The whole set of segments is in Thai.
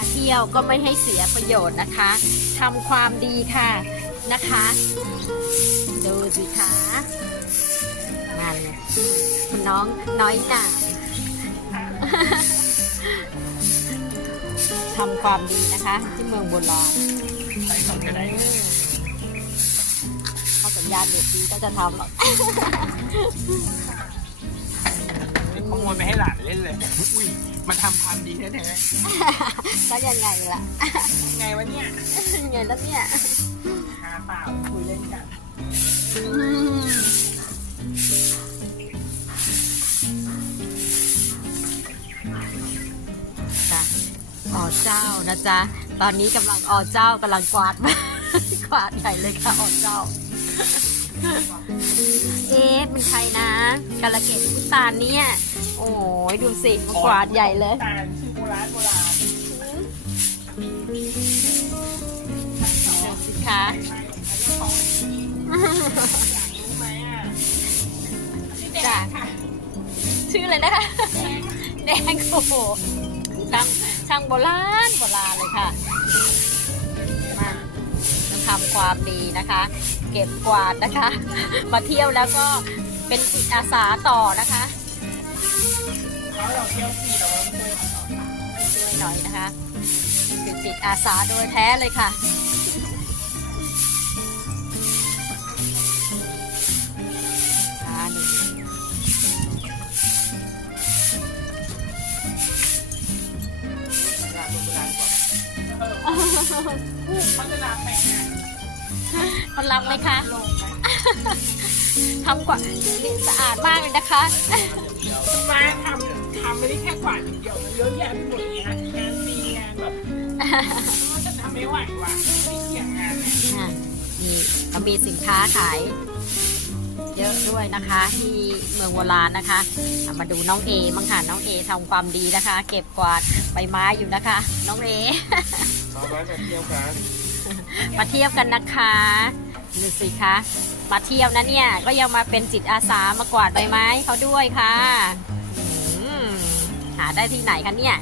มาเที่ยวก็ไม่ให้เสียประโยชน์นะคะทำความดีค่ะนะคะ ดูสิคะงานเลยคุณน้องน้อยหนาทำความดีนะคะ ที่เมืองโบราณไปก่อนก็ได้เขาสัญญาณเด็ดดีก็จะทำหรอก ขโมยไปให้หลานเล่นเลย อุ้ยมันทำความดีแท้ก็ยังไงล่ะ ๆไงวะเนี่ยยังไงแล้วเนี่ยหาเปล่าคุยเล่นกันจ้ะอ๋อเจ้านะจ๊ะ ตอนนี้กำลังอ๋อเจ้ากำลังกวาดกวาดใหญ่เลยค่ะอ๋อเจ้า เอ๊ะเป็นใครนะกาลเกตพุตานเนี่ย โอ้ยดูสิมกวาดใหญ่เลย ตาลชื่อโบราณโบราณดูสิคะรู้ไหมอะจ้ะชื่ออะไรนะคะ แดงโอ้โหช่างช่างโบราณโบราณเลยค่ะมาทำความดีนะคะ เก็บกวาดนะคะ มาเที่ยวแล้วก็เป็นจิตอาสาต่อนะคะเขาเราเที่ยวฟรีเราต้องช่วยช่วยหน่อยนะคะคือจิตอาสาโดยแท้เลยค่ะอ่านี่โบราณโบราณกว่าเออพัฒนาแปลง อะคนรับไหมคะลงไหมทำกว่านี่สะอาดมากเลยนะคะมาทำทำไม่ได้แค่กวาดอย่างเดียวนะเยอะแยะไปหมดเลยฮะงานดีงานแบบมันจะทำไม่ไหวว่ะไม่เกี่ยงงานเนี่ยอะนี่ก็มีสินค้าขาย เยอะด้วยนะคะ ที่เมืองโบราณนะคะอะมาดูน้องเอบ้างค่ะน้องเอทำความดีนะคะ เก็บกวาดใบไม้อยู่นะคะ น้องเอเอาไว้มาเที่ยวกัน มาเที่ยวกันนะคะ ดูสิคะมาเที่ยวนะเนี่ย ก็ยังมาเป็นจิตอาสามากวาดใบไม้เขาด้วยค่ะหาได้ที่ไหนคะเนี่ย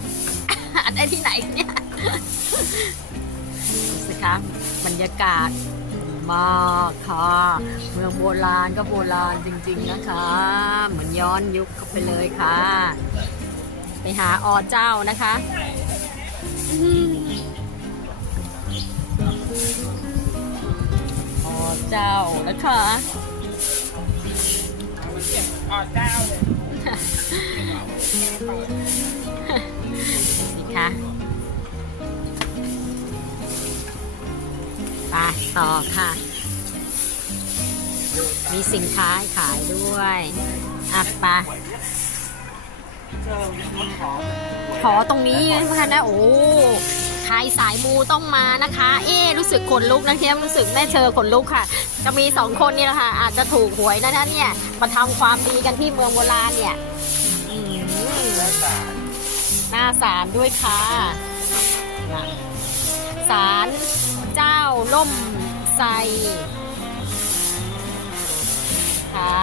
หาได้ที่ไหนเนี่ยดูสิคะบรรยากาศมากค่ะ เมืองโบราณก็โบราณจริง ๆนะคะ เหมือนย้อนยุคเข้าไปเลยค่ะ ไปหาอเจ้านะคะ อืมอ๋อเจ้านะคะเอามาเก็บออเจ้าเลยสิคะไปต่อค่ะ มีสินค้าให้ขายด้วยอะไปขอตรงนี้นะคะนะโอ้ ใครสายมูต้องมานะคะ เอ๊รู้สึกขนลุกนะเทียมรู้สึกแม่เชอขนลุกค่ะ จะมีสองคนนี่แหละค่ะ อาจจะถูกหวยนะคะเนี่ยมาทำความดีกันที่เมืองโบราณเนี่ยหน้าศาลด้วยค่ะศาลเจ้าล่มไทรค่ะ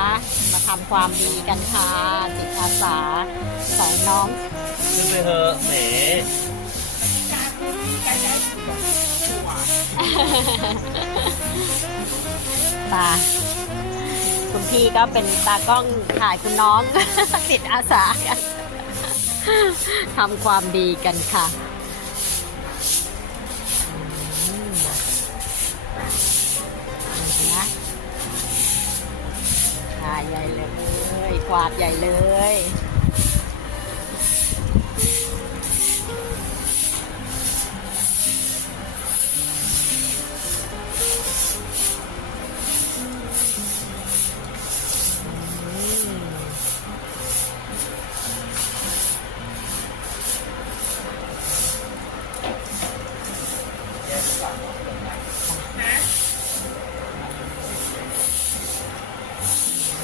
มาทำความดีกันค่ะจิตอาสาสองน้องขึ้นไปเถอะแหม ตาคุณพี่ก็เป็นตากล้องถ่ายคุณน้องจิตอาสาทำความดีกันค่ะนะถ่ายใหญ่เลยกวาดใหญ่เลย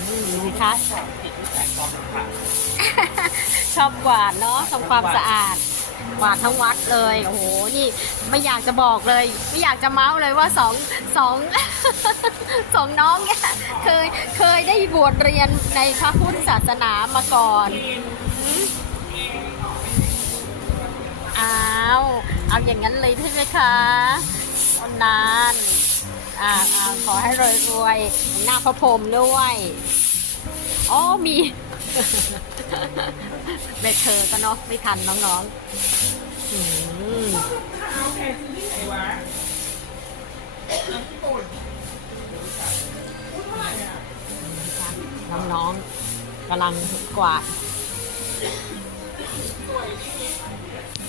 ดูสิคะชอบกวาดเนาะทำความสะอาดกวาดทั้งวัดเลยโอ้โหนี่ไม่อยากจะบอกเลย ไม่อยากจะเมาส์เลยว่าสองสองสองน้องเนี่ยเคยเคยได้บวชเรียนในพระพุทธศาสนามาก่อน เอาอย่างนั้นเลยใช่ไหมคะคนนานอ่าขอให้รวยๆหน้าพระพรหมด้วยอ๋อมีแม่เธอก็เนาะไม่ทันน้องๆอืมน้องๆกำลังกวาดสวยดีอืม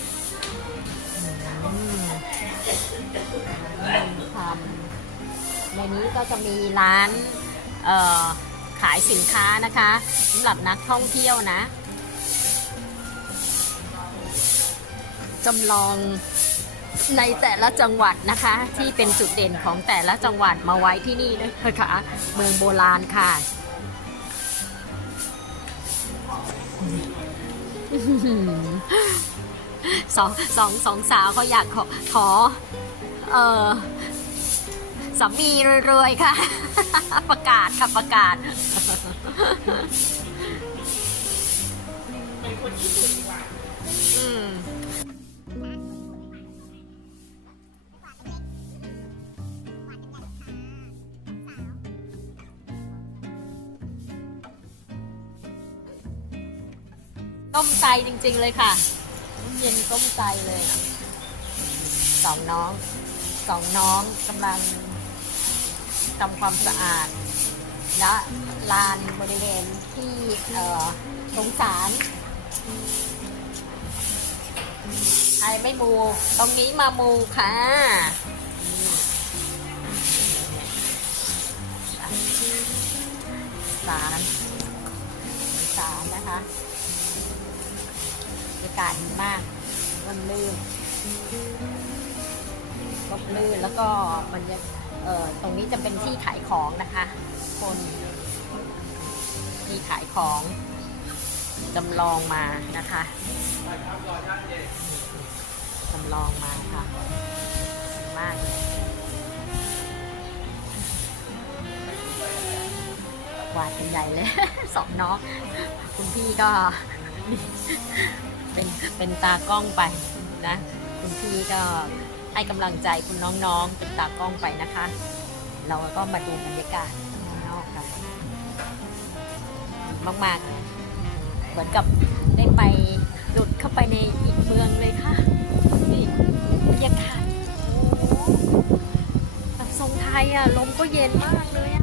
ทำในนี้ก็จะมีร้านขายสินค้านะคะสำหรับนักท่องเที่ยวนะจำลองในแต่ละจังหวัดนะคะ ที่เป็นจุดเด่นของแต่ละจังหวัดมาไว้ที่นี่นะคะ เมืองโบราณค่ะ สองสองสองสาวเขาอยากขอขอเออสามีรวยๆค่ะ ประกาศค่ะประกาศเป็นคนญี่ปุ่นว่ะอืมต้มไตจริงๆเลยค่ะ เย็นต้มไตเลยสองน้องสองน้องกำลังทำความสะอาดณลานบริเวณที่เอ่อสงสารใครไม่มู ตรงนี้มามูค่ะสารสารนะคะ บรรยากาศดีมากมันลื่นลมลื่นแล้วก็มันจะเอ่อตรงนี้จะเป็นที่ขายของนะคะ คนที่ขายของจำลองมานะคะจำลองมาค่ะมากเลยวาดเป็นใหญ่เลยสองน้องคุณพี่ก็ เป็นเป็นตากล้องไปนะคุณพี่ก็ให้กำลังใจคุณน้องๆ เป็นตากล้องไปนะคะ เราก็มาดูบรรยากาศข้างนอกกันมากๆ เหมือนกับได้ไปหลุดเข้าไปในอีกเมืองเลยค่ะนี่บรรยากาศโอ้โหแบบทรงไทยอะลมก็เย็นมากเลยอะ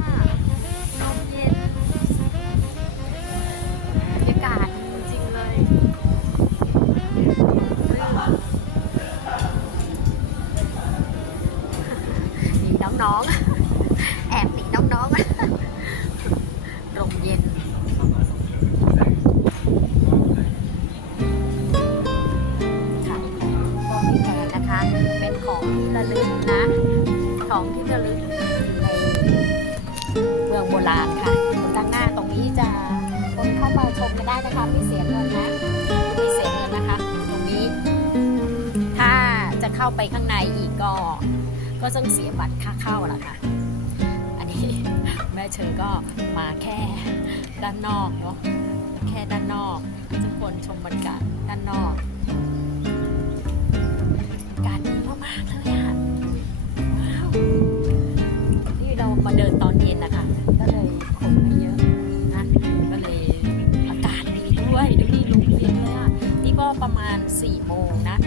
าไปข้างในอีกก็ ก็ต้องเสียบัตรค่าเข้าละค่ะ อันนี้แม่เชอก็มาแค่ด้านนอกเนาะ แค่ด้านนอกทุกคนชมบรรยากาศด้านนอกการดีมากๆเลยอะว้าวนี่เรามาเดินตอนเย็นนะคะ ก็เลยคนไม่เยอะนะ ก็เลยอากาศดีด้วยดูนี่ลมเย็นเลยอะนี่ก็ประมาณ4ี่โมงนะ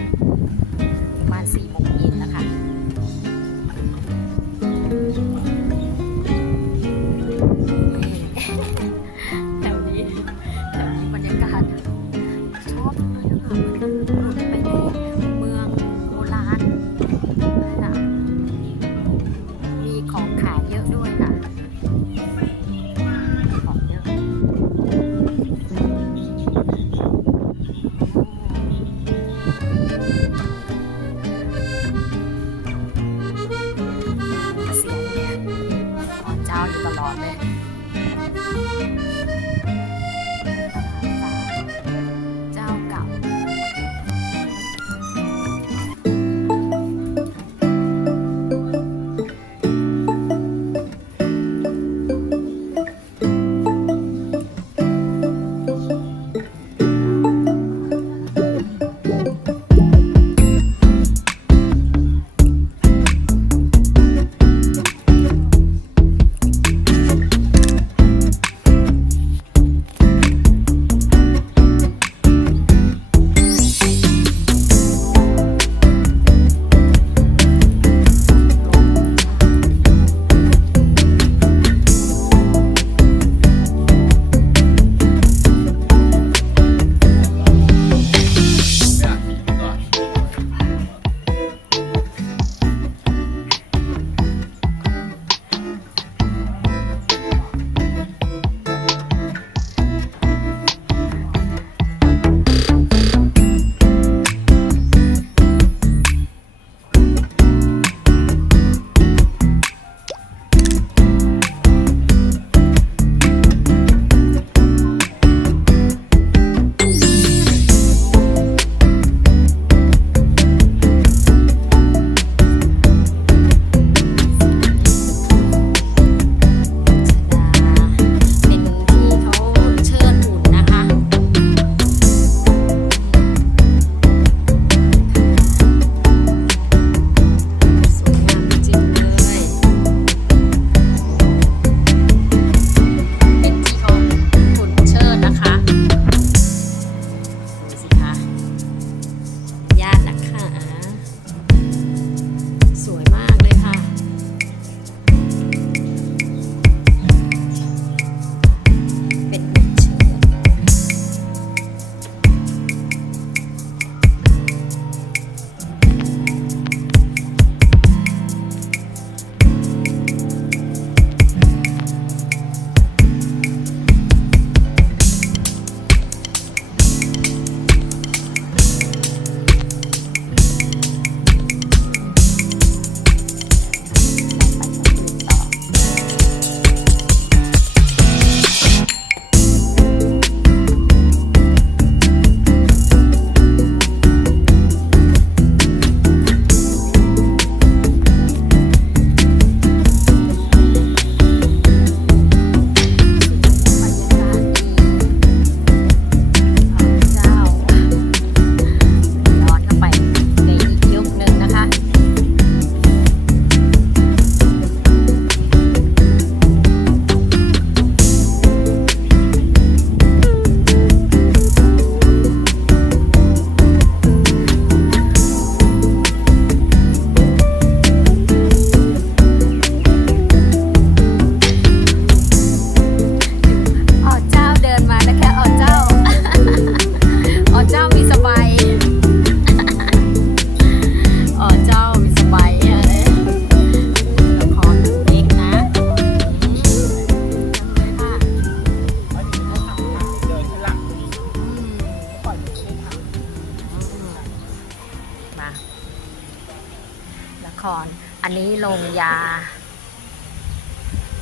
ยา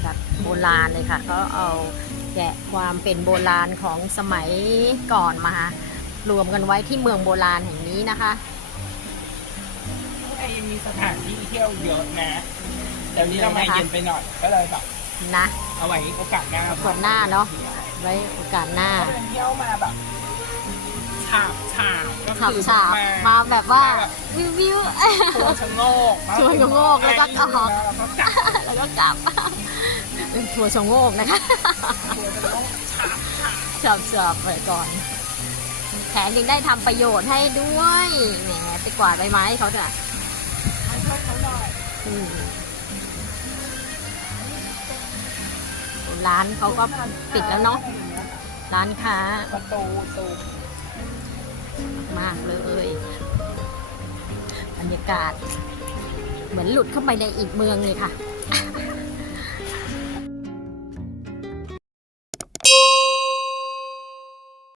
แบบโบราณเลยค่ะเขาเอาแกะความเป็นโบราณของสมัยก่อนมารวมกันไว้ที่เมืองโบราณแห่งนี้นะคะข้างในยังมีสถานที่เที่ยวเยอะนะแต่วันนี้เรามาเย็นไปหน่อยก็เลยแบบนะ เอาไว้โอกาสหน้าโอกาสหน้าเนาะไว้โอกาสหน้าถ้าเป็นเที่ยวมาแบบ ฉาบฉาบก็ขับคือฉาบมามาแบบว่าแบบวิววิวชวนชะโงกชวนชะโงกแล้วก็กอดแล้วก็กลับแล้วก็กลับเป็นทัวร์ชะโงกนะคะชวนชะโงกฉาบฉาบชอบชอบไปก่อนแถมยังได้ทำประโยชน์ให้ด้วยแหมไปกวาดใบไม้ให้เขาจ้ะให้ช่วยเขาหน่อยอืมร้านเขาก็ปิดแล้วเนาะร้านค้าประตูตู มากเลยบรรยากาศ เหมือนหลุดเข้าไปในอีกเมืองเลยค่ะ